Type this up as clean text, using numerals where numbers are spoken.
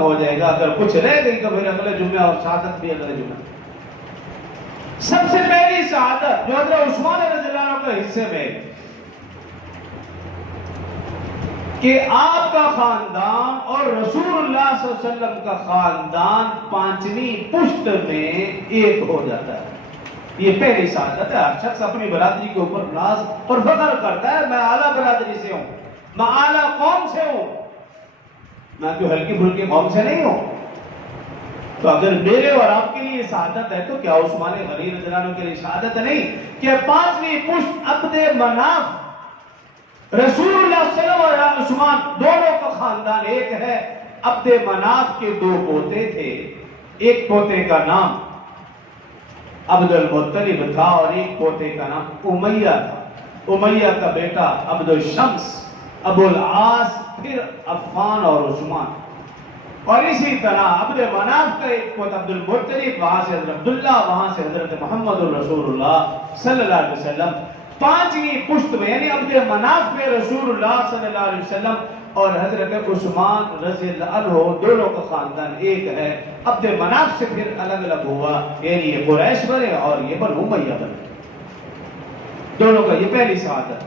ہو جائے گا. اگر کچھ رہ گئی تو پھر اگلے جمعہ اور شہادت بھی اگلے جمعہ. سب سے پہلی شہادت جو حضرت عثمان رضی اللہ عنہ کے حصے میں کہ آپ کا خاندان اور رسول اللہ صلی اللہ علیہ وسلم کا خاندان پانچویں پشت میں ایک ہو جاتا ہے. یہ پہلی شہادت ہے. ہر شخص اپنی برادری کے اوپر ناز اور فخر کرتا ہے, میں اعلیٰ برادری سے ہوں, میں اعلیٰ قوم سے ہوں, میں کوئی ہلکی پھلکی قوم سے نہیں ہوں. تو اگر میرے اور آپ کے لیے شہادت ہے تو کیا عثمان غنی رضی اللہ عنہ کے لیے شہادت نہیں کہ پانچویں پشت عبد مناف رسول اللہ صلی اللہ علیہ وسلم اور عثمان دونوں کا خاندان ایک ہے. عبد مناف کے دو پوتے تھے, ایک پوتے کا نام عبد المطلب تھا اور ایک پوتے کا نام امیہ تھا. امیہ کا بیٹا عبد الشمس, ابو العاص, پھر عفان اور عثمان. اور اسی طرح عبد مناف کا ایک پوتا عبد المطلب, وہاں سے حضرت عبداللہ, وہاں سے حضرت محمد رسول اللہ صلی اللہ علیہ وسلم. پانچویں پشت میں یعنی عبد مناف میں رسول اللہ صلی اللہ علیہ وسلم اور حضرت عثمان رضی اللہ عنہ دونوں کا خاندان ایک ہے. عبد مناف سے پھر الگ الگ ہوا, یعنی یہ قریش بنے اور یہ بنو امیہ بنے. دونوں کا یہ پہلی شہادت.